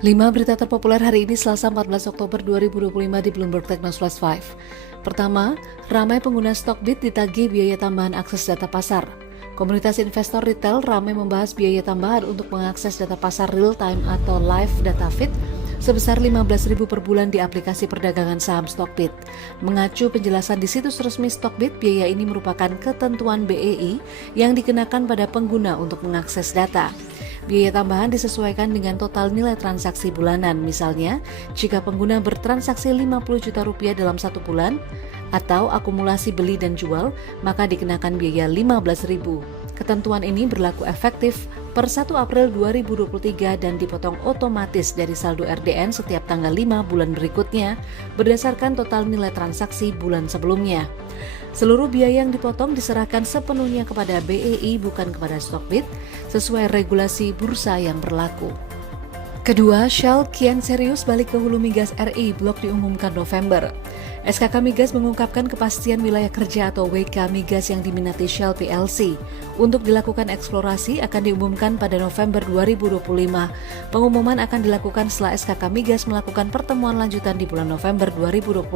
5 berita terpopuler hari ini Selasa 14 Oktober 2025 di Bloomberg Technews Flash 5. Pertama, ramai pengguna Stockbit ditagih biaya tambahan akses data pasar. Komunitas investor retail ramai membahas biaya tambahan untuk mengakses data pasar real-time atau live data feed sebesar Rp15.000 per bulan di aplikasi perdagangan saham Stockbit. Mengacu penjelasan di situs resmi Stockbit, biaya ini merupakan ketentuan BEI yang dikenakan pada pengguna untuk mengakses data. Biaya tambahan disesuaikan dengan total nilai transaksi bulanan. Misalnya, jika pengguna bertransaksi Rp50 juta dalam satu bulan atau akumulasi beli dan jual, maka dikenakan biaya Rp15.000. Ketentuan ini berlaku efektif per 1 April 2023 dan dipotong otomatis dari saldo RDN setiap tanggal 5 bulan berikutnya berdasarkan total nilai transaksi bulan sebelumnya. Seluruh biaya yang dipotong diserahkan sepenuhnya kepada BEI bukan kepada Stockbit sesuai regulasi bursa yang berlaku. Kedua, Shell kian serius balik ke hulu migas RI, blok diumumkan November. SKK Migas mengungkapkan kepastian wilayah kerja atau WK Migas yang diminati Shell PLC. Untuk dilakukan eksplorasi akan diumumkan pada November 2025. Pengumuman akan dilakukan setelah SKK Migas melakukan pertemuan lanjutan di bulan November 2025.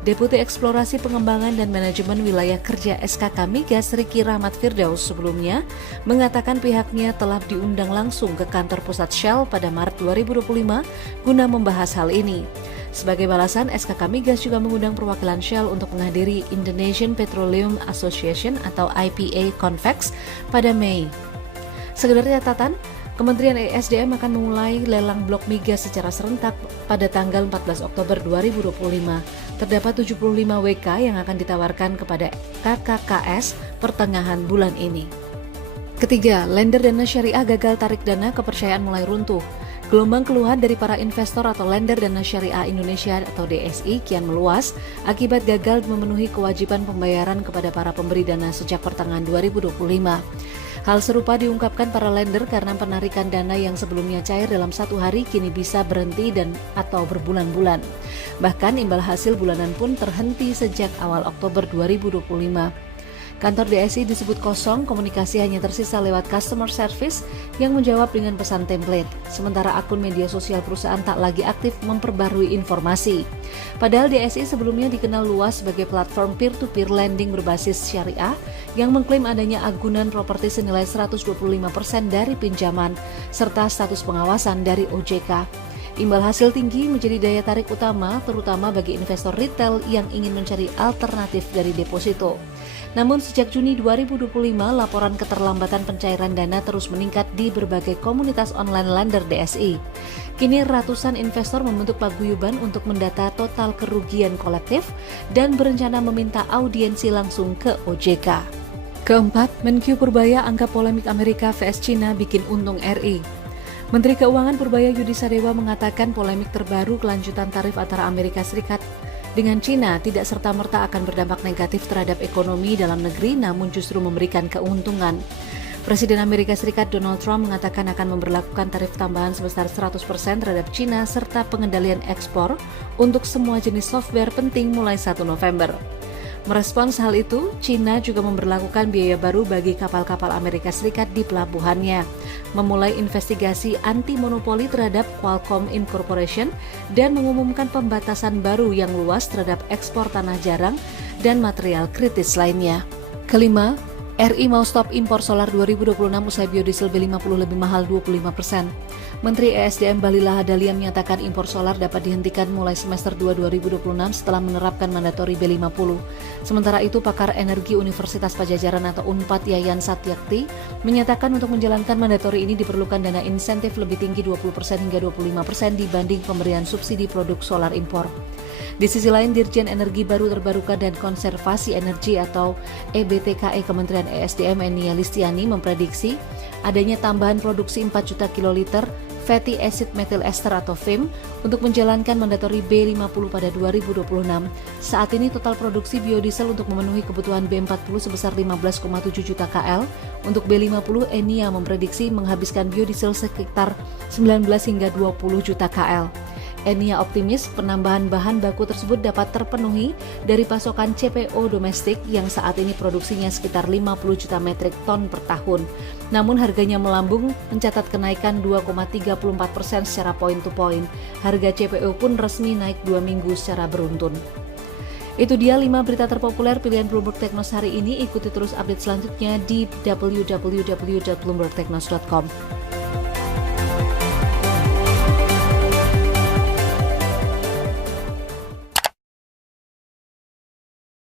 Deputi Eksplorasi Pengembangan dan Manajemen Wilayah Kerja SKK Migas Riki Rahmat Firdaus sebelumnya mengatakan pihaknya telah diundang langsung ke kantor pusat Shell pada Maret 2025 guna membahas hal ini. Sebagai balasan, SKK Migas juga mengundang perwakilan Shell untuk menghadiri Indonesian Petroleum Association atau IPA Convex pada Mei. Sekedar catatan, Kementerian ESDM akan memulai lelang blok migas secara serentak pada tanggal 14 Oktober 2025. Terdapat 75 WK yang akan ditawarkan kepada KKKS pertengahan bulan ini. Ketiga, lender dana syariah gagal tarik dana, kepercayaan mulai runtuh. Gelombang keluhan dari para investor atau lender dana syariah Indonesia atau DSI kian meluas akibat gagal memenuhi kewajiban pembayaran kepada para pemberi dana sejak pertengahan 2025. Hal serupa diungkapkan para lender karena penarikan dana yang sebelumnya cair dalam satu hari kini bisa berhenti dan atau berbulan-bulan. Bahkan imbal hasil bulanan pun terhenti sejak awal Oktober 2025. Kantor DSI disebut kosong, komunikasi hanya tersisa lewat customer service yang menjawab dengan pesan template. Sementara akun media sosial perusahaan tak lagi aktif memperbarui informasi. Padahal DSI sebelumnya dikenal luas sebagai platform peer-to-peer lending berbasis syariah yang mengklaim adanya agunan properti senilai 125% dari pinjaman serta status pengawasan dari OJK. Imbal hasil tinggi menjadi daya tarik utama terutama bagi investor retail yang ingin mencari alternatif dari deposito. Namun sejak Juni 2025, laporan keterlambatan pencairan dana terus meningkat di berbagai komunitas online lender DSI. Kini ratusan investor membentuk paguyuban untuk mendata total kerugian kolektif dan berencana meminta audiensi langsung ke OJK. Keempat, Menkyu Purbaya anggap polemik Amerika vs China bikin untung RI. Menteri Keuangan Purbaya Yudi Sadewa mengatakan polemik terbaru kelanjutan tarif antara Amerika Serikat dengan China tidak serta-merta akan berdampak negatif terhadap ekonomi dalam negeri namun justru memberikan keuntungan. Presiden Amerika Serikat Donald Trump mengatakan akan memberlakukan tarif tambahan sebesar 100% terhadap China serta pengendalian ekspor untuk semua jenis software penting mulai 1 November. Merespons hal itu, China juga memberlakukan biaya baru bagi kapal-kapal Amerika Serikat di pelabuhannya, memulai investigasi anti-monopoli terhadap Qualcomm Incorporation, dan mengumumkan pembatasan baru yang luas terhadap ekspor tanah jarang dan material kritis lainnya. Kelima, RI mau stop impor solar 2026 usai biodiesel B50 lebih mahal 25%. Menteri ESDM Bahlil Lahadalia menyatakan impor solar dapat dihentikan mulai semester 2 2026 setelah menerapkan mandatori B50. Sementara itu, pakar energi Universitas Padjadjaran atau Unpad Yayan Satyakti menyatakan untuk menjalankan mandatori ini diperlukan dana insentif lebih tinggi 20% hingga 25% dibanding pemberian subsidi produk solar impor. Di sisi lain, Dirjen Energi Baru Terbarukan dan Konservasi Energi atau EBTKE Kementerian ESDM Enia Listiani memprediksi adanya tambahan produksi 4 juta kiloliter fatty acid methyl ester atau FAME untuk menjalankan mandatori B50 pada 2026. Saat ini total produksi biodiesel untuk memenuhi kebutuhan B40 sebesar 15,7 juta KL. Untuk B50, Enia memprediksi menghabiskan biodiesel sekitar 19 hingga 20 juta KL. Enia optimis penambahan bahan baku tersebut dapat terpenuhi dari pasokan CPO domestik yang saat ini produksinya sekitar 50 juta metrik ton per tahun. Namun harganya melambung mencatat kenaikan 2,34% secara point to point. Harga CPO pun resmi naik 2 minggu secara beruntun. Itu dia 5 berita terpopuler pilihan Bloomberg Technos hari ini. Ikuti terus update selanjutnya di www.bloombergtechnos.com.